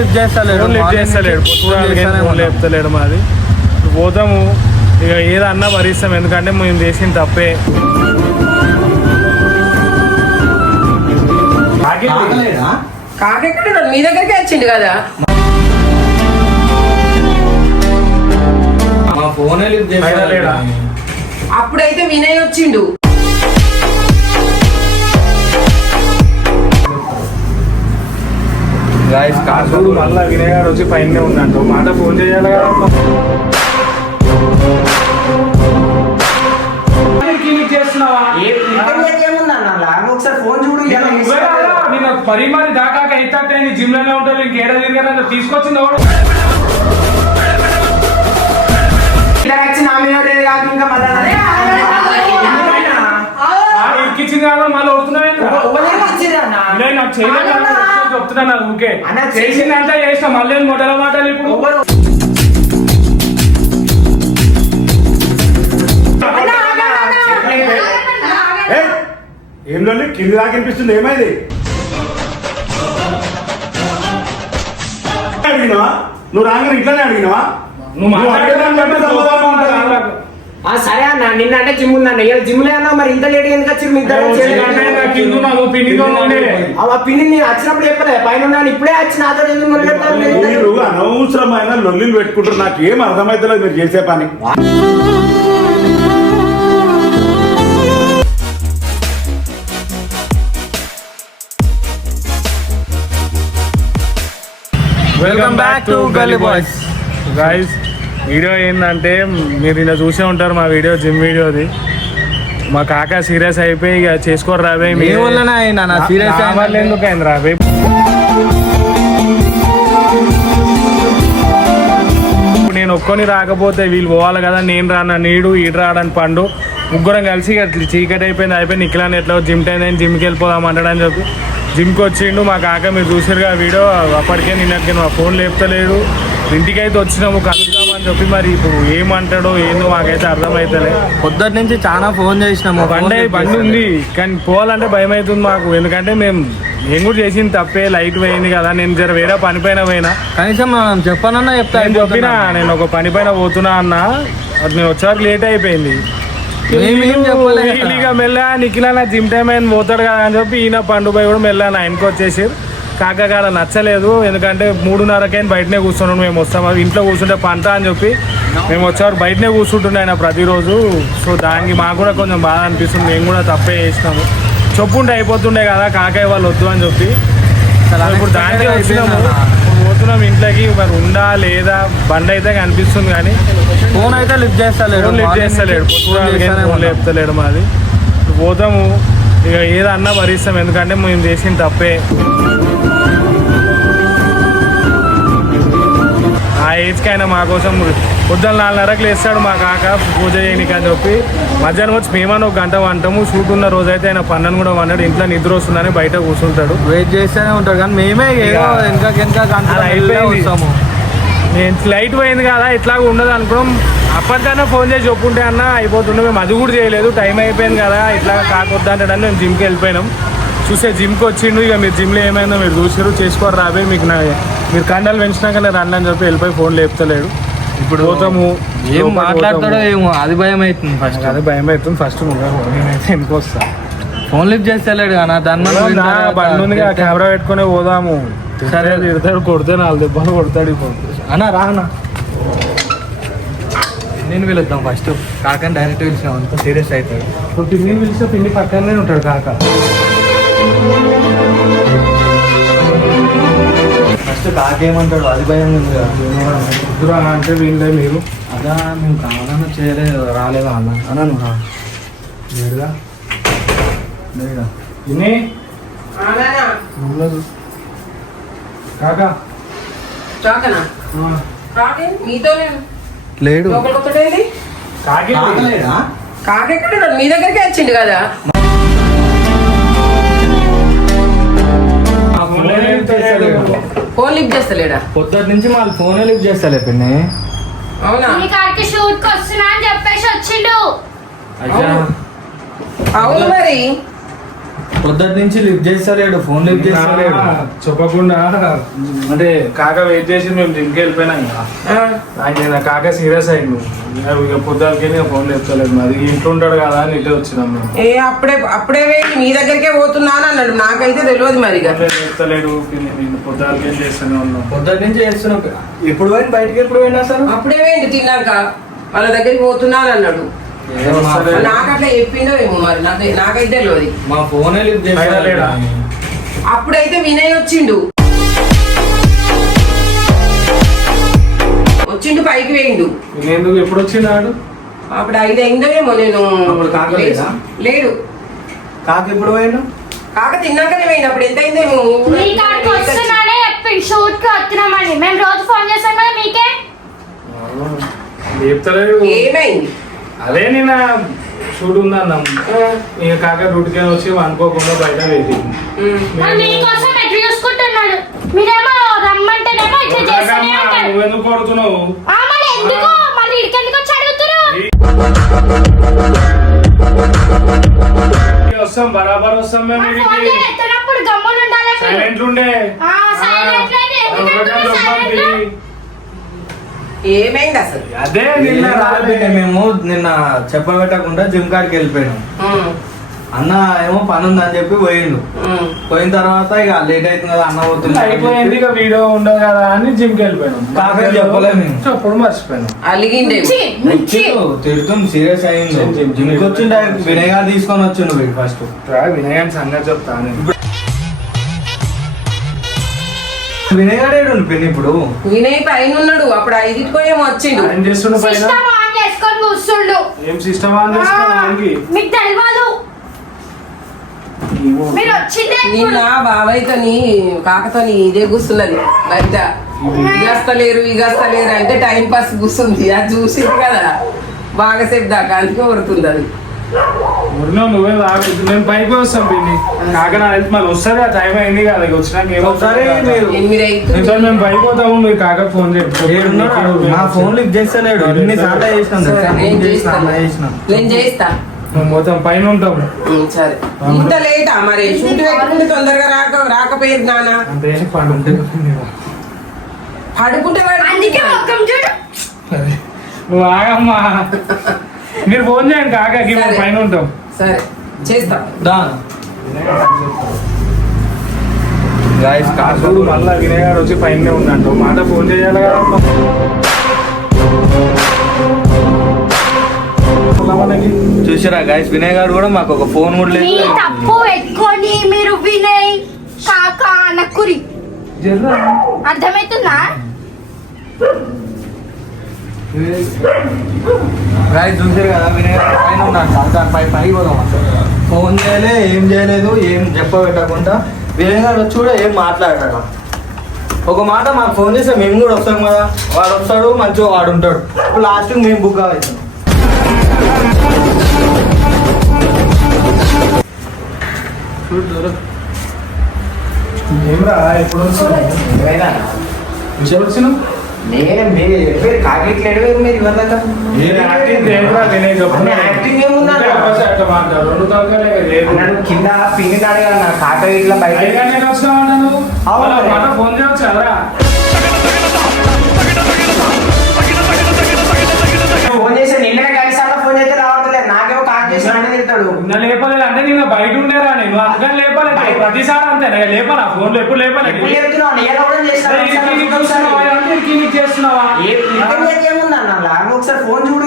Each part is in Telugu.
లిఫ్ట్ చేస్తలేడు లేపుతలేడు మాది పోతాము ఇక ఏదన్నా భరిస్తాం ఎందుకంటే మేము చేసిన తప్పే. కాకెక్కడ మీ దగ్గరికి వచ్చిండు కదా. ఫోనే లిఫ్ట్ చేస్తలేడా? అప్పుడైతే వినయ్ వచ్చిండు. మళ్ళా వినయ్ గారు వచ్చి పైన ఉన్నట్టు మాట ఫోన్ చేయాలి కదా. పరి మరి దాకా అయితే జిమ్ లోనే ఉంటారు ఇంకేడా తిరిగారు తీసుకొచ్చింది ఎవరు ఇచ్చింది కాదు మళ్ళీ నాకు చేయలేదు చెప్తున్నాను అది ఓకే చేసిందంతా చేసిన మళ్ళీ మొదల మాటలు ఇప్పుడు ఏం కింది దాకా అనిపిస్తుంది. ఏమైంది అడిగినావా? నువ్వు రాగానే ఇంట్లోనే అడిగినావా? సరే అన్న నిన్న అంటే జిమ్ ఉందన్న జిమ్ లో అన్నా మరి ఇంత లేట్ ఎందుకు వచ్చి పిన్ని నేను వచ్చినప్పుడు చెప్పలే పైన ఇప్పుడే వచ్చి నాతో మీరు అనవసరమైన లొల్లిలు పెట్టుకుంటారు. నాకు ఏం అర్థమైతలేదు మీరు చేసే పని. వెల్కమ్ బ్యాక్ టు గల్లీ బాయ్స్. గైస్ వీడియో ఏంటంటే మీరు ఇలా చూసే ఉంటారు మా వీడియో జిమ్ వీడియోది. మా కాకా సీరియస్ అయిపోయి ఇక చేసుకోరు రాబే ఎందుకు అయింది రాబే. నేను ఒక్కొని రాకపోతే వీళ్ళు పోవాలి కదా, నేను రాను నీడు ఈడు రాడని పండు ముగ్గురం కలిసి చీకటి అయిపోయింది నిఖిలాన్ని ఎట్లా జిమ్ టైం అయింది జిమ్కి వెళ్ళిపోదాం అంటాడని చెప్పి జిమ్కి వచ్చిండు. మా కాక మీరు చూసారుగా వీడియో. అప్పటికే నిన్నటికి మా ఫోన్ లేపుతలేడు. ఇంటికైతే వచ్చినాము కలుద్దామని చెప్పి మరి ఇప్పుడు ఏమంటాడో ఏందో మాకైతే అర్థమవుతలే. పొద్దుటి నుంచి చాలా ఫోన్ చేసినాము. బండి ఉంది కానీ పోవాలంటే భయం అవుతుంది మాకు. ఎందుకంటే మేము కూడా చేసింది తప్పే. లైట్ పోయింది కదా, నేను జర వేరే పని పైన పోయినా. కనీసం చెప్పనన్నా చెప్పినా నేను ఒక పని పైన పోతున్నా అన్న. అది నేను వచ్చేవరకు లేట్ అయిపోయింది. మెల్ల నిఖిలా నా జిమ్ టైం అయిన పోతాడు కదా అని చెప్పి ఈయన పండుగ కూడా మెల్ల ఆయనకు వచ్చేసి కాకగాడ నచ్చలేదు. ఎందుకంటే 3:30 బయటనే కూర్చున్నాడు. మేము వస్తాం ఇంట్లో కూర్చుంటే పంట అని చెప్పి మేము వచ్చేవారు బయటనే కూర్చుంటుండే ఆయన ప్రతిరోజు. సో దానికి మాకు కూడా కొంచెం బాధ అనిపిస్తుంది. మేము కూడా తప్పే చేసినాము. చెప్పుంటే అయిపోతుండే కదా కాకాయ వాళ్ళు వద్దు అని చెప్పి. ఇప్పుడు దానికి వచ్చినాము. ఇప్పుడు పోతున్నాం ఇంట్లోకి. మరి ఉందా లేదా బండి అయితే కనిపిస్తుంది కానీ ఫోన్ అయితే లిఫ్ట్ చేస్తలేడు. ఫోన్ లేపుతలేడు మాది. పోతాము ఇక ఏదన్నా భరిస్తాం ఎందుకంటే మేము చేసిన తప్పే. ఆ ఏజ్కి అయినా మా కోసం పొద్దున్న 4:30కి లేస్తాడు మా కాక పూజ చేయడానికి అని చెప్పి. మధ్యాహ్నం వచ్చి మేమన్నా ఒక గంట వంటాము. షూట్ ఉన్న రోజైతే ఆయన పన్నను కూడా వండాడు. ఇంట్లో నిద్ర వస్తుందని బయట కూర్చుంటాడు. వెయిట్ చేస్తూనే ఉంటాడు కానీ మేమే అయిపోయాము. నేను లైట్ పోయింది కదా ఇట్లాగ ఉండదు అనుకున్నాం. అప్పటికన్నా ఫోన్ చేసి చెప్పుంటే అన్న అయిపోతుండే. మేము అది కూడా చేయలేదు. టైం అయిపోయింది కదా ఇట్లా కాకొద్దంటాడని మేము జిమ్కి వెళ్ళిపోయినాం. చూసే జిమ్కి వచ్చిండు. ఇక మీరు జిమ్లో ఏమైందో మీరు చూసారు చేసుకోరు రాబే మీకు మీరు కండలు పెంచినాకనే రండి అని చెప్పి వెళ్ళిపోయి ఫోన్ లేపుతలేడు. ఇప్పుడు పోతాము. ఏం మాట్లాడతాడో ఏమో అది భయం అవుతుంది. ఫస్ట్ అది భయం అవుతుంది. ఫస్ట్ నేనైతే వెనుక వస్తా. ఫోన్ లిఫ్ట్ చేస్తలేడు కదా దాని బండి ఉంది కెమెరా పెట్టుకుని పోదాము. సరే తిడతాడు కొడితే 4 దెబ్బలు కొడతాడు. ఇప్పుడు అన్నా రానా నేను పిలుద్దాం ఫస్ట్. కాకని డైరెక్ట్ పిలిచినాం అంత సీరియస్ అవుతాడు. ఇప్పుడు పిన్ని పిలిస్తే పిన్ని పక్కనే ఉంటాడు కాక. ఫస్ట్ కాకేమంటాడు అది భయం ఉంది కదా. ఇద్దరు అన్న అంటే వీళ్ళే మీరు అదా మేము కావాలన్నా చేయలేదు రాలేదా అన్న అన్నా నువ్వు రా లేడుగా లేడా పిన్ని కాక లేడు కాకెక్కడ మీ దగ్గరికి వచ్చిండు కదా. ఫోన్ లిఫ్ట్ చేస్తలేడా? పొద్దుటి నుంచి మాకు ఫోనే లిఫ్ట్ చేస్తలే పిన్ని. అవునా? చెప్పేసి వచ్చిండు. అవును మరి పొద్దుటి నుంచి లిఫ్ట్ చేస్తలేడు, ఫోన్ లిఫ్ట్ చేస్తలేడు. చెప్పకుండా అంటే కాక వెయిట్ చేసి మేము జిమ్కి వెళ్ళిపోయినాం కదా, ఆయన కాక సీరియస్ అయింది. ఇక పొద్దులకి ఫోన్ చెప్తలేదు, అది ఇంట్లో ఉంటాడు కదా అని ఇటే వచ్చినాం మేము. అప్పుడే మీ దగ్గరికే పోతున్నాను అన్నాడు, నాకైతే తెలియదు మరి. చెప్తలేడు, నేను పొద్దులకి చేస్తూనే ఉన్నాం. పొద్దుటి నుంచి చేస్తున్నాం. ఎప్పుడు పోయిన బయటకి ఎప్పుడు పోయినా అసలు? అప్పుడే వేయండి తిన్నాక వాళ్ళ దగ్గరికి పోతున్నాను అన్నాడు. నాకు అట్లా చెప్పిండో ఏమో మరి, నాకైతే తెలియదు. మా ఫోన్ లిఫ్ట్ చేస్తలేడా? అప్పుడైతే వినయ్ వచ్చిండు పైకి వేయిండు. ఎందుకు ఎప్పుడు వచ్చినాడు? అప్పుడు 5 అయిందో ఏమో. నేను లేడు. కాక ఎప్పుడు పోయిండు? కాక తిన్నాకనే వేయండి. అప్పుడు ఎంత అయిందో ఏమో. మేము రోజు ఫోన్ చేస్తాం కదా మీకే. చెప్తలేదు. ఏమైంది? అదే నేను షూట్ ఉందన్నాం, ఇక కాక డ్యూటీకి వచ్చి అనుకోకుండా బయట వెళ్ళి మీకోసం ఎట్లా చూసుకుంటున్నాడు. మీరేమో రమ్మంటేనేమో ఇట్లా చేస్తూనే ఉంటాడు. నువ్వెందుకు కొడుతున్నావు? ఎందుకు మళ్ళీ ఇక్కడికి వచ్చి అడుగుతున్నారు? వస్తాం, బరాబర్ వస్తాం మేము. ఎత్తనప్పుడు గమ్ములు ఉండాలి. సైలెంట్ ఉండే. ఏమైంది అసలు? అదే మేము నిన్న చెప్పబెట్టకుండా జిమ్ కాడికి వెళ్ళిపోయినాం. అన్న ఏమో పని ఉందని చెప్పి పోయిండు. పోయిన తర్వాత ఇక లేట్ అవుతుంది కదా, అన్న పోతుంది అయిపోయింది, ఇక వీడియో ఉండదు కదా అని జిమ్కి వెళ్ళిపోయినాం. కాక చెప్పలే మేము, చెప్పుడు మర్చిపోయినాం. అలిగిండే తిడుతుంది, సీరియస్ అయింది. జిమ్కి వచ్చిండు, వినయ్ గారు తీసుకొని వచ్చిండు ఫస్ట్. వినయ్ సంగతి చెప్తాను. వినయ్ గారు ఏడు పెళ్లి ఇప్పుడు? వినయ్ పైన ఉన్నాడు. అప్పుడు 5కి ఏమో వచ్చిండు. ఏం చేస్తుండు పైన? ఏం సిస్టమ్ ఆన్ చేసుకోవడానికి? మీకు తెలియదు. మీరు వచ్చిందే నిన్న బాబాయ్తోని కాకతోని ఇదే కూస్తున్నది బయట. ఇగస్తలేరు అంటే టైం పాస్ కూస్తుంది. అది చూసింది కదా బాగా సేపు దాకా, అందుకే కొడుతుంది అది. నువ్వే మేము పైకి వస్తాం పిన్ని. కాక నా హెల్త్ మళ్ళీ వస్తుంది, ఆ టైం అయింది కదా, వచ్చినాక ఏమవుతారు. 8 అయితే మేము పైకి పోతాము, మీరు కాక ఫోన్ చేయండి. నా ఫోన్ లిఫ్ట్ చేస్తలేడు. ఎన్నిసార్లు నేను చేస్తా. మొత్తం పైన ఉంటాం. సరే. ఇంత లేటా మరి? షూట్ పెట్టుకుంటే తొందరగా రాకపోయేది నాన్న. అంటే పడుకుంటే అందుకే మొక్కం చూడు. నువ్వు ఆగమ్మా, మీరు ఫోన్ చేయండి కాకకి, మేము పైన ఉంటాం. సరే చేస్తా. కాకుడు మళ్ళా వినయ్ గారు వచ్చి పైన ఉన్నట్టు మాట ఫోన్ చేయాలి కదా. చూసారా గైస్, వినయ్ గారు కూడా మాకు ఒక ఫోన్ కూడా లేదు. మీ తప్పు పెట్టుకొని మీరు వినయ్ కాక నక్కురి అర్థమవుతుందా? గైస్ చూసారు కదా, వినయ్ గారు పైన ఉన్నాడు. పైకి పోదాం. ఫోన్ చేయలే, ఏం చేయలేదు, ఏం చెప్పబెట్టకుండా వినయ్ గారు వచ్చి కూడా ఏం మాట్లాడాడు. ఒక మాట మాకు ఫోన్ చేస్తే మేము కూడా వస్తాం కదా, వాడు వస్తాడు మంచిగా వాడు ఉంటాడు. లాస్ట్ మేము బుక్ అవుతాం. ఏమరా ఎప్పుడు వచ్చినావు? నేను కాకిట్లేడు మీరు ఇవ్వదాకా కింద పిన్ని కాడు కదా కాక ఇట్లా బయట ఫోన్ చేయవచ్చు కదా. ఫోన్ చేసి నిన్ననే కలిసాక ఫోన్ చేస్తే రావట్లేదు. నాకేమో కాక చేసి తిడతాడు. లేపలేదు అంటే నేను బయట ఉండేరా, నేను అందుకని లేపలేదు. ప్రతిసారి అంతే లేపనా ఫోన్లు, ఎప్పుడు లేపలేదు. ఒకసారి ఫోన్ చూడు.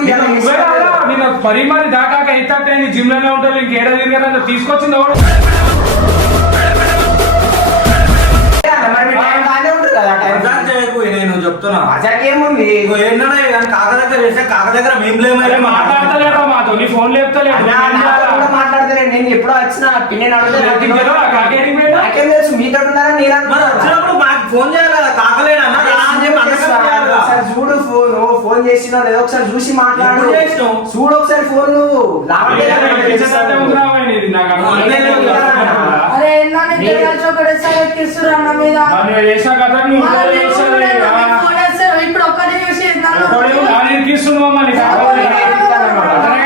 నేను మరి దాకా అయితే జిమ్ లోనే ఉంటాను, ఇంకేడా తిరిగారు తీసుకొచ్చింది ఎవరు? నేను చెప్తున్నా ఏముంది కాక దగ్గర వేస్తే కాక దగ్గర మేము మాట్లాడతలేరా మాతో? నీ ఫోన్ లేపుతలేదు. మాట్లాడతలేదు. నేను ఎప్పుడో వచ్చిన పిన్ని నాకేం తెలుసు మీతో వచ్చినప్పుడు మాకు ఫోన్ చేయాలి కదా. కాకలేడన్నా ఒకసారి చూడు ఫోన్ చేసినా లేదో ఒకసారి చూసి మాట్లాడు. చూడు ఒకసారి ఫోన్ నువ్వు ఇప్పుడు ఒక్కడే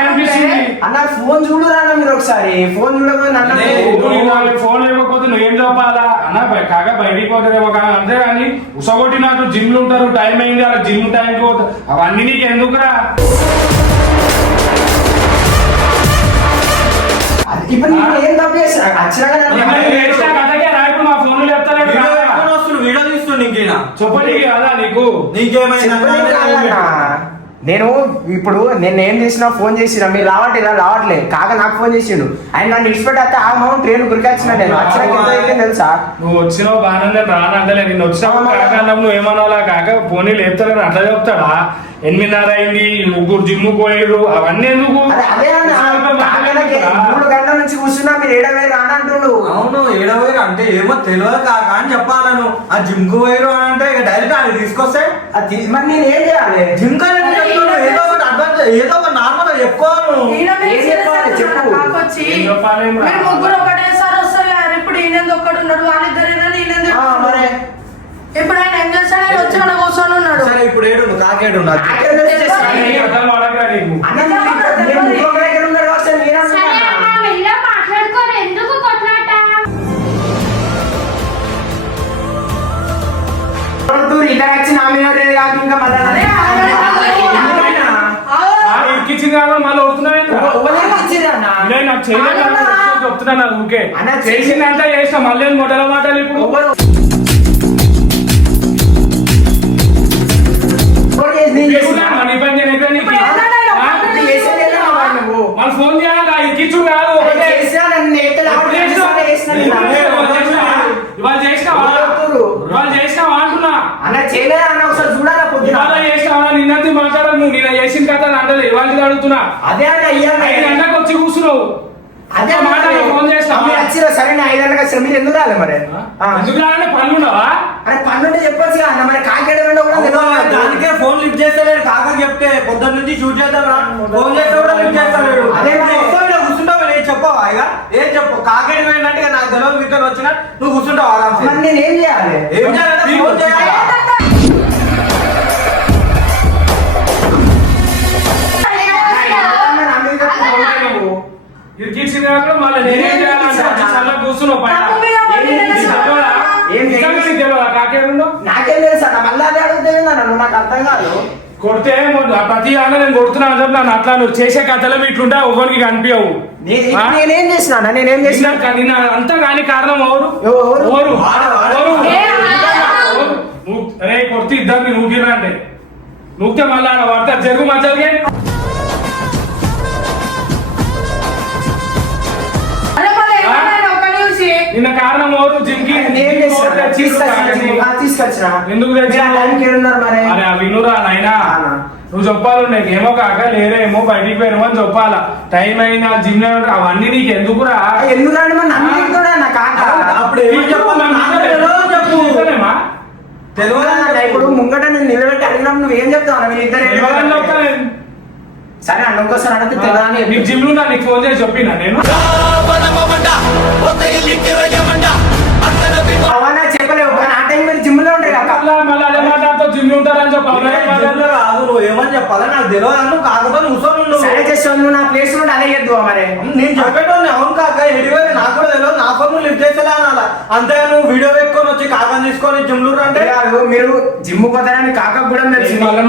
అనిపిస్తుంది. అన్న ఫోన్ చూడరా మీరు ఒకసారి ఫోన్ చూడకపోతే నన్ను ఫోన్ లేకపోతే నువ్వేం చెప్పాలా అన్న కాక బయటికి పోతుందేమో కానీ అంతేగాని ఉసగొట్టినట్టు జిమ్లు ఉంటారు టైం అయింది అలా జిమ్ టైంకి పోతారు అవన్నీ నీకు ఎందుకురా ఇప్పుడు నేను ఏం తప్పు చేసిన ఇప్పుడు మా ఫోన్ చెప్తాను వీడియో తీస్తుండే ఇంకేనా చెప్పండి కదా నీకు నీకేమైనా నేను ఇప్పుడు నేను ఏం చేసినా ఫోన్ చేసినా మీరు రావట్లేదు కాక నాకు ఫోన్ చేసిండు ఆయన నన్ను ఇడిచిపెట్టి వస్తే ఆ మౌన్ ట్రైన్ గురికొచ్చిన నేను వచ్చినాక ఎంత అయిపోయింది తెలుసా నువ్వు వచ్చినావు బాగానే రానంటలే నేను వచ్చినావు కాక అన్నప్పుడు నువ్వు ఏమన్నా కాక పోనీ లేపుతాడు అట్లా చెప్తాడా 8:30 అయింది ముగ్గురు జిమ్ పోయారు అవన్నీ ఎందుకు అదే అన్న 3 గంటల నుంచి కూర్చున్నా మీరు 7 వేలు రానంటుండు అవును 7 వేలు అంటే ఏమో తెలియదు కాక అని చెప్పాలను ఆ జిమ్ కు పోయారు అని అంటే ఇక డైరెక్ట్ అది తీసుకొస్తే మరి నేను ఏం చేయాలి జిమ్ కానీ ఏదో ఒకటి అడ్వాన్స్ ఏదో ఒక నార్మల్ చెప్పుకోను మీరు ముగ్గురు ఒకటేసారి వస్తారు కదా, ఇప్పుడు ఈయనందు ఒక్కడు ఉన్నాడు వాళ్ళిద్దరు మరి ఇప్పుడు ఆయన ఏం చేస్తాడు ఆయన వచ్చి మన కూర్చొని ఉన్నాడు. సరే ఇప్పుడు ఏడు కాకేడు సరే అన్న మెల్ల మాట్లాడుకోరు ఎందుకు కొట్లాట ఇచ్చింది కాబట్టి మళ్ళీ నాకు చేయలేదు చెప్తున్నా ఊకే చేసిందంతా చేసిన మళ్ళీ మొదల మాటలు ఇప్పుడు మనీ పని చేయడానికి వాళ్ళు ఫోన్ చేయాలి ఇచ్చించు కాదు ఇవాళ చేసినావా అంటున్నా ఇవాళ చేసినావా నిన్నది మాట్లాడదు నువ్వు నిన్న చేసిన కథ అంటే ఇవాళ అడుగుతున్నా అదే 5 గంటలకు వచ్చి కూర్చున్నావు అదే మాట ఫోన్ చేస్తావా సరే 5 గంటలకు వచ్చి మీరు ఎందుకు రాలి మరి ఎందుకు రాలంటే పనులు ఉన్నావా అరే పన్నుంటే చెప్పొచ్చు కదా మరి కాకేయడం కూడా దానికే ఫోన్ లిఫ్ట్ చేస్తలేడు కాక చెప్తే పొద్దున్న నుంచి షూట్ చేద్దాం ఫోన్ చేస్తే కూడా లిఫ్ట్ చేస్తలేడు అదే కూర్చుంటావు నేను చెప్పవా ఇక ఏం చెప్పు కాకేడు పోయినట్టుగా నాకు తెలియదు మీతో వచ్చినా నువ్వు కూర్చుంటావు ఆరామ్సే మరి నేను ఏం చేయాలి ఏం చేయాలంటే ఫోన్ చేయాలి ఇరికిచ్చింది కాకుండా మళ్ళీ నేనేం చేయాలంటే చల్ల కూర్చున్నావు పైన తెలియదా కాకేడుండో నాకేం తెలుసా మళ్ళీ అదే అడుగుతే నువ్వు నాకు అర్థం కాదు కొడితే ప్రతి ఆన నేను కొడుతున్నా అని చెప్పి నన్ను అట్లా నువ్వు చేసే కథలు ఇట్లుంటే ఒకరికి కనిపించవు నేనేం చేసినా నేనేం చేసినా నిన్న అంతా కానీ కారణం ఎవరు అరే కొడితే ఇద్దరిని నూకిరా అంటే నూకితే మళ్ళీ ఆడ పడతారు జరుగు మధ్యలోకి నిన్న కారణం ఎవరు జిమ్కి తీసుకొచ్చిన ఎందుకు మరి అరే ఆ వినురా నాయనా నువ్వు చెప్పాలి నీకేమో కాక లేరేమో బయటికి పోయారేమో అని చెప్పాలా టైం అయినా జిమ్ అవన్నీ నీకు ఎందుకురా ఎందుకంటే నన్ను కాక అప్పుడు ఏం తెలియదు ఇప్పుడు ముంగట నేను నిలబెట్టి అడిగినప్పుడు నువ్వేం చెప్తావు మీరు ఇద్దరు సరే అన్న ఇంకోసారి అడిగితే తెలియదు నీకు జిమ్ లో నీకు ఫోన్ చేసి చెప్పినా నేను అవన్నా చెప్పలేవు కానీ ఆ టైం మీరు జిమ్ లో ఉంటాయి కదా మళ్ళీ అదే మాట్లాడుతావు జిమ్ లో ఉంటారని చెప్పాలి కాదు నువ్వు ఏమని చెప్పాలి నాకు తెలియదు నువ్వు కాకపోతే నువ్వు సరే చేస్తావు నువ్వు నా ప్లేస్ లో అదే చేద్దావు మరి నేను చెప్పేటోని అవును కాక ఎడిపోయి నాకు కూడా తెలియదు నా ఫోన్ నువ్వు లిఫ్ట్ చేసేలా అనాల అంతే నువ్వు వీడియో పెట్టుకొని వచ్చి కాకని తీసుకొని జిమ్లూరు అంటే కాదు మీరు జిమ్ పోతారని కాక కూడా తెలిసింది మళ్ళీ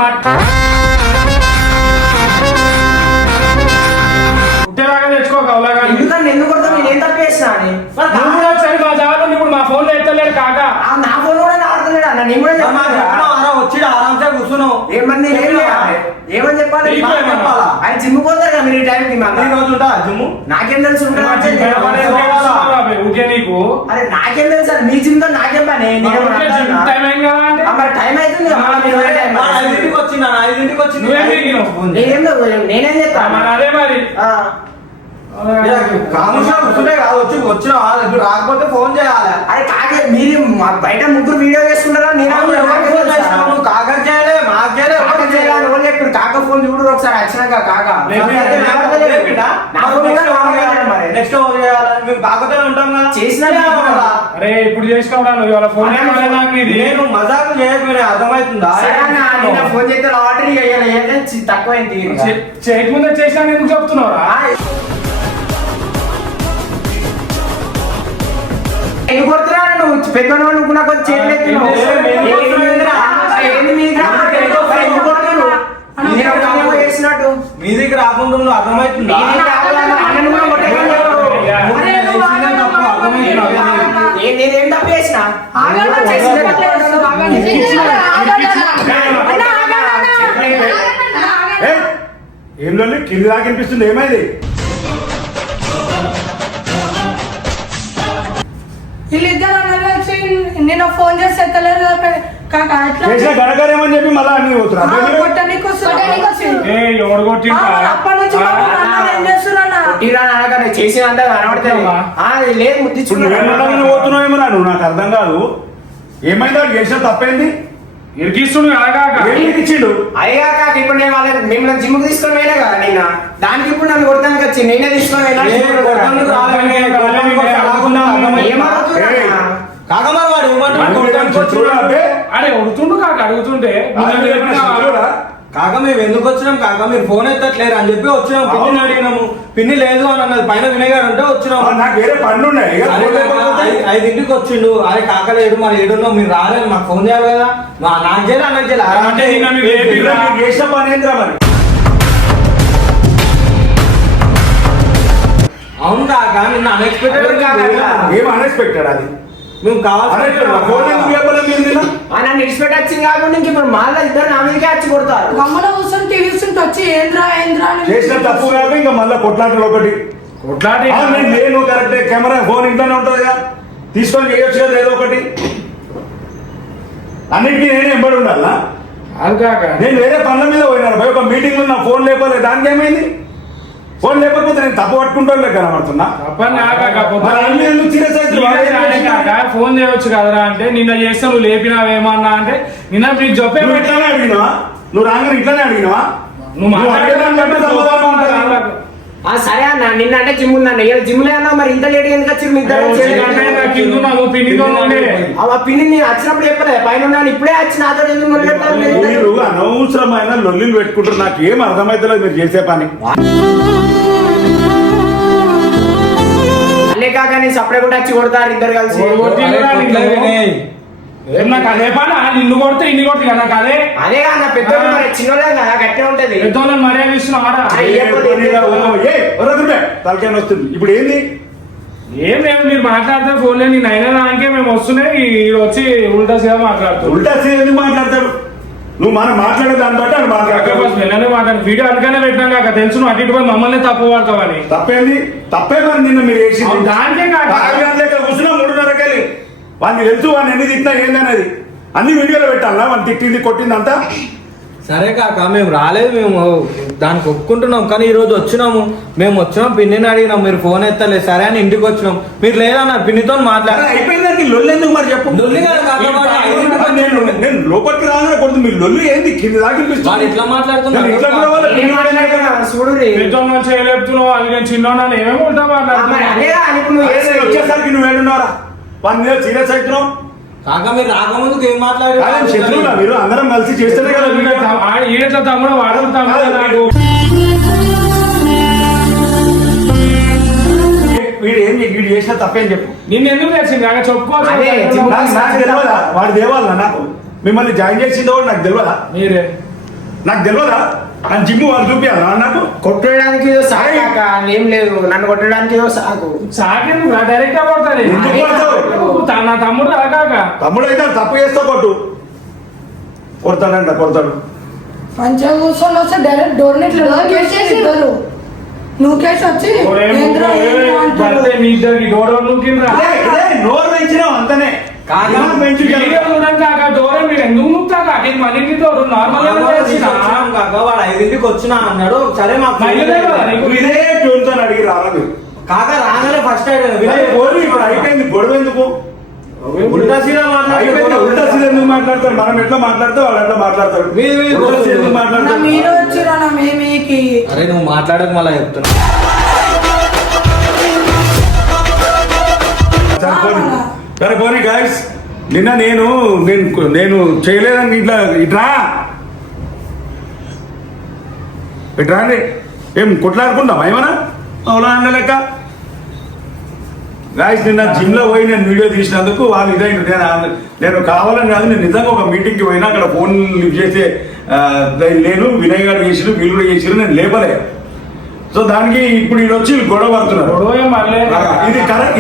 ఉట్టేలాగా తెచ్చుకోగలగా ఎందుకంటే ఎందుకు కొడతావు నేను ఏం తప్పు చేసినా అని నువ్వు కూడా ఒకసారి మా జాగ్రత్త ఇప్పుడు మా ఫోన్ లో ఎత్తలేడు కాక నా ఫోన్ కూడా ఆడుతున్నాడు అన్న నేను కూడా చెప్పాను వచ్చి ఆరాంసే కూర్చున్నావు ఏమని నేను ఏం చేయాలి ఏమని చెప్పాలి ఆయన జిమ్ పోతారు కదా మీరు ఈ టైంకి ఈ రోజు ఉంటా జిమ్ నాకేం తెలుసు ఊకే నీకు అరే నాకేం తెలుసు మీ జిమ్ తో నాకేం పని టైం అయింది కదా అంటే మరి టైం అవుతుంది కదా మళ్ళీ మీరు వేరే టైం 5ంటికి వచ్చింది 5ంటికి వచ్చింది నేనేం చెప్తాను అదే మరి కాముషా కూర్చుంటే కాదు వచ్చిన ఇప్పుడు రాకపోతే ఫోన్ చేయాలి అరే కాకే మీరు బయట ముగ్గురు వీడియో చేసుకుంటారా నేను కాక చేయలే మాకు చేయలే ఇప్పుడు కాక ఫోన్ చూడు ఒకసారి వచ్చినాక కాక నెక్స్ట్ చేయాలి మేము కాకపోతే ఉంటాం కదా చేసిన అరే అరే ఇప్పుడు చేసినావురా నువ్వు ఇవాళ ఫోన్ నాకు ఇది నేను మజాకు చేయకపోయినా అర్థమవుతుందా? సరే అన్న, నిన్న ఫోన్ చేస్తే లాటరీ తక్కువైంది చేయకముందే చేసినా ఎందుకు చెప్తున్నావురా? ఎందుకు కొడుతున్నా నువ్వు పెద్ద నువ్వు నాకు చేయలేదు చేసినట్టు మీ దగ్గర రాకుండా నువ్వు అర్థమవుతుందా? అన్నను కూడా కొట్టేయలేదు. అరే నువ్వు ఆగండి, తప్పు అర్థమవుతుందా? నేనేం తప్పు చేసినా ఆగండి, ఏయ్, ఏం లొల్లి కింది దాకా వినిపిస్తుంది, ఏమైంది? వీళ్ళిద్దరు అన్నలు వచ్చి నిన్న ఫోన్ చేసి ఎత్తలేరు కదా కాక అట్లా చేసిన గడకరేమని చెప్పి మళ్ళీ అన్ని పోతున్నా కొట్టడానికి ఏ ఎవడు కొట్టిండ్రా? అప్పటి నుంచి పాపం అన్నలు ఏం చేస్తున్నా చేసినంత కనబడుతుంది లేదు ముద్దించుకున్నాను పోతున్నావేమో నువ్వు, నాకు అర్థం కాదు. ఏమైంది వాడు చేసిన తప్పేంది? ఇరికిస్తుండు కాక ఏం ఇచ్చిండు? అయ్యా కాక ఇప్పుడు నేను వాళ్ళకి మిమ్మల్ని జిమ్ తీసుకొని పోయినా కదా నేను దానికి ఇప్పుడు నన్ను కొడతానికి వచ్చి నేనే తీసుకొని పోయినా. కొట్టడానికి రాలేనే, కొట్టడానికి రాకుండా ఏమవుతున్నా? కాకమారు వాడు ఏమంటున్నాడు? కొట్టడానికి శత్రువులా అబ్బే? అరే ఉడుతుండు కాక అడుగుతుంటే ఆయన ఏమైనా శత్రువులా? కాక మేము ఎందుకు వచ్చినాం కాక మీరు ఫోన్ ఎత్తట్లేరు అని చెప్పి వచ్చినాం. పిన్నిని అడిగినాము, పిన్ని లేదు అని అన్నది. పైన వినగాడు అంటే వచ్చినాం. నాకు వేరే పనులు ఉన్నాయి. ఇక అరే ఫోన్ లేకపోతే? 5ంటికి వచ్చిండు. అరే కాకలేడు మరి ఏడున్నావు, మీరు రాలేదు, మాకు ఫోన్ చేయాలి కదా. నాకు చేయాలి అన్నకు చేయాలి. అంటే నిన్న మీరు ఇలా లేపిర్రా? నీకు చేసిన పని ఏంద్రా మరి? అవును కాక నిన్న అన్ఎక్స్పెక్టెడ్ ఏం అన్ఎక్స్పెక్టెడ్ అది? మేము కావాల్సిన ఫోన్ ఎందుకు చెప్పలేదు మీరు నిన్న? నన్ను విడిచిపెట్టి వచ్చింది కాకుండా ఇంక ఇప్పుడు మళ్ళీ ఇద్దరు నా మీదకే వచ్చి కొడతారు. గమ్మన కూర్చొని టీవీ చూస్తుంటే వచ్చి ఏంద్రా ఏంద్రా అని చేసిన తప్పు కాక ఇంకా మళ్ళీ కొట్లాటలు ఒకటి. కొట్లాడి నేను కరెక్టే, కెమెరా ఫోన్ ఇంట్లోనే ఉంటుంది కదా, తీసుకొని చేయొచ్చు కదా ఏదో ఒకటి. అన్నిటికీ నేనే ఎంబడి ఉండాలా? అది కాక నేను వేరే పనుల మీద పోయినాను పోయి ఒక మీటింగ్ లో నా ఫోన్ లేపలేదు, దానికి ఏమైంది? ఫోన్ లేకపోతే నేను తప్పు పట్టుకుంటాను కనబడుతున్నా. తప్పని కాక మరి అన్ని ఎందుకు serious అవుతున్నావు? కాక ఫోన్ చేయొచ్చు కదరా అంటే నిన్న చేస్తా నువ్వు లేపినావేమన్నా అంటే నిన్న మీకు చెప్పే నువ్వు ఇట్లానే అడిగినావా? నువ్వు రాగానే ఇట్లానే అడిగినావా? నువ్వు అడిగేదాన్ని బట్టి సమాధానం ఉంటుంది. సరే అన్న నిన్న అంటే జిమ్ ఉందన్న ఇలా జిమ్ లో అన్నా మరి ఇంత లేట్ ఎందుకు వచ్చి మీ ఇద్దరు ఆ పిన్ని నేను వచ్చినప్పుడు చెప్పలేదు పైన ఉన్నాను ఇప్పుడే వచ్చి నాతో ఎందుకు మొదలెట్టాలి? మీరు అనవసరమైన లొల్లిలు పెట్టుకుంటారు, నాకు ఏం అర్థమైతలేదు మీరు చేసే పని. అల్లే కాక నేను సపరేట్ కూడా వచ్చి కొడతారు ఇద్దరు కలిసి. నాకు అదే పని నిన్ను కొడితే ఇన్ని కొట్టి కదా నాకు అదే అదే అన్న పెద్ద చిన్నోళ్ళే కదా గట్టిగా ఉంటది. పెద్దోళ్ళని మర్యాద ఇస్తున్నావారా? తలకాయ వస్తుంది. ఇప్పుడు ఏంది? ఏం లేదు మీరు మాట్లాడితే ఫోన్లే నేను అయినా దానికే మేము వస్తున్నాయి ఈడు వచ్చి ఉల్టా సీదా మాట్లాడుతాడు. ఉల్టా ఎందుకు మాట్లాడతాడు? నువ్వు మనం మాట్లాడే దాన్ని బట్టి అని మాట్లాడతాడు. వెళ్ళనే మాట్లాడు వీడియో అందుకనే పెట్టినాం కాక తెలుసు నువ్వు అటు ఇటు పోయి మమ్మల్ని తప్పు పడతావని. తప్పేంది? తప్పే మరి నిన్న మీరు వేసి దానికే కాక కూర్చున్నా 3:30కెళ్ళి వాడిని తెలుసు వాడిని ఎన్ని తిట్టినా ఏందనేది అన్ని వీడియోలో పెట్టాలా? వాడిని తిట్టింది కొట్టింది అంతా. సరే కాక మేము రాలేదు, మేము దానికి ఒప్పుకుంటున్నాం. కానీ ఈ రోజు వచ్చినాము, మేము వచ్చినాం, పిన్నిని అడిగినాం, మీరు ఫోన్ ఎత్తలేదు. సరే అని ఇంటికి వచ్చినాం. మీరు లేదన్న పిన్నితో మాట్లాడారు. అయిపోయిందండి లొల్లి ఎందుకు మరి చెప్పు. లొల్లి కాదు కాక వాడు నేను లోపలికి రాగానే కొడుతుంది మీరు లొల్లి ఏంది కింద దాకా వాడు వినిపిస్తుంది. ఇట్లా మాట్లాడుతున్నాడు. ఇట్లా కూడా వాళ్ళ పిన్ని వాడే చూడు పెద్దోళ్ళ నుంచి చెప్తున్నావు అది నేను చిన్నోన్నాను ఏమేమి ఉంటా మరి మాట్లాడుతున్నా అదేగా ఇప్పుడు నువ్వు అరే వచ్చేసరికి నువ్వు ఏడున్నారా? వాడి మీద సీరియస్ అవుతున్నావు. కాక మీరు రాకముందుకు ఏం కాదు, శత్రువులా మాట్లాడారు? మీరు అందరం కలిసి చేస్తేనే కదా వీడియో. ఈడట్లో తమ్ముడు వాడు తమ్ముడు నాకు వీడు చేసిన తప్పేం చెప్పు. నిన్ను ఎందుకు తెచ్చింది కాక అదే, చెప్పుకోవచ్చు నాకు తెలియదా? వాడు దేవాలనా నాకు? మిమ్మల్ని జాయిన్ చేసిందో నాకు తెలియదా? మీరే నాకు తెలియదా? నన్ను జిమ్ వాళ్ళు చూపించాలా నాకు? కొట్టడానికి ఏదో సాకు కాక ఏం లేదు నన్ను కొట్టడానికి ఏదో సాకు. సాకింది డైరెక్ట్ గా కొడతాను ఎందుకు కొడతావు? నా తమ్ముడు రాకాక తమ్ముడు అయితే తప్పు చేస్తా కొట్టు. కొడతాడంట కొడతాడు. మంచిగా కూర్చొని వస్తే డైరెక్ట్ డోర్ నెట్ ఇద్దరు నువ్వు కేసు వచ్చి ఏంద్రా ఏంద్రా అంటాడు. మీ ఇద్దరికి డోర్ నూకిండ్రా ఇదే నోరు పెంచినావు అంతనే. కాదు, ఇలా పెంచు కాక డోర్ మీరు ఎందుకు నూకుతా కాక ఇది మన ఇంటి డోర్ నార్మల్ కాక వాడు 5ంటికి వచ్చినా అన్నాడు. సరే మాకు నువ్వు ఇదే ట్యూన్తో అడిగి రాలేదు. కాక రాగానే ఫస్ట్ పోనీ ఇప్పుడు అయిపోయింది గొడవ ఎందుకు? ఉల్టా సీదా అయిపోయింది ఉల్టా సీదా ఎందుకు మాట్లాడతాడు? మనం ఎట్లా మాట్లాడితే వాడు ఎట్లా మాట్లాడతాడు? ఉల్టా సీదా ఎందుకు మాట్లాడతాడు? మీరు వచ్చిరా నా మేమీకి అరే నువ్వు మాట్లాడక మళ్ళీ చెప్తున్నా. సరిపోని సరే పోనీ గాయస్, నిన్న నేను చేయలేదని ఇట్లా రే ఏం కొట్లాడుకుంటాం ఏమన్నా అవునా అన్న లెక్క. గాయస్ నిన్న జిమ్ లో పోయి నేను వీడియో తీసినందుకు వాళ్ళు ఇదైంది. నేను కావాలని కాదు, నేను నిజంగా ఒక మీటింగ్కి పోయినా అక్కడ ఫోన్ లిఫ్ట్ చేసే నేను వినయ్ గారు చేసిరు, వీళ్ళు కూడా చేసిరు, నేను లేపలే. సో దానికి ఇప్పుడు వీళ్ళు వచ్చి గొడవ పడుతున్నారు.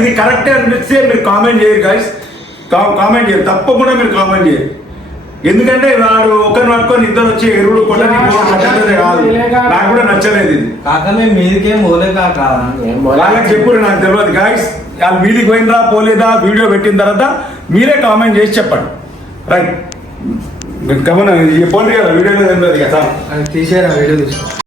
ఇది కరెక్టే అనిపిస్తే మీరు కామెంట్ చేయరు గాయస్, కామెంట్ చేయరు, తప్పకుండా మీరు కామెంట్ చేయరు. ఎందుకంటే వాడు ఒకరిని పట్టుకొని ఇద్దరు వచ్చి ఎరువులు కొట్టడానికి కాదు, నాకు కూడా నచ్చలేదు ఇది. కాక మేము మీదికేం పోలే కాక, వాళ్ళకి చెప్పుడు నాకు తెలియదు గాయస్. వాళ్ళు మీదికి పోయిందా పోలేదా వీడియో పెట్టిన తర్వాత మీరే కామెంట్ చేసి చెప్పండి. రైట్, గమన చెప్పండి కదా వీడియోలో తెలియదు కదా, తీసేరా వీడియో తీసుకో.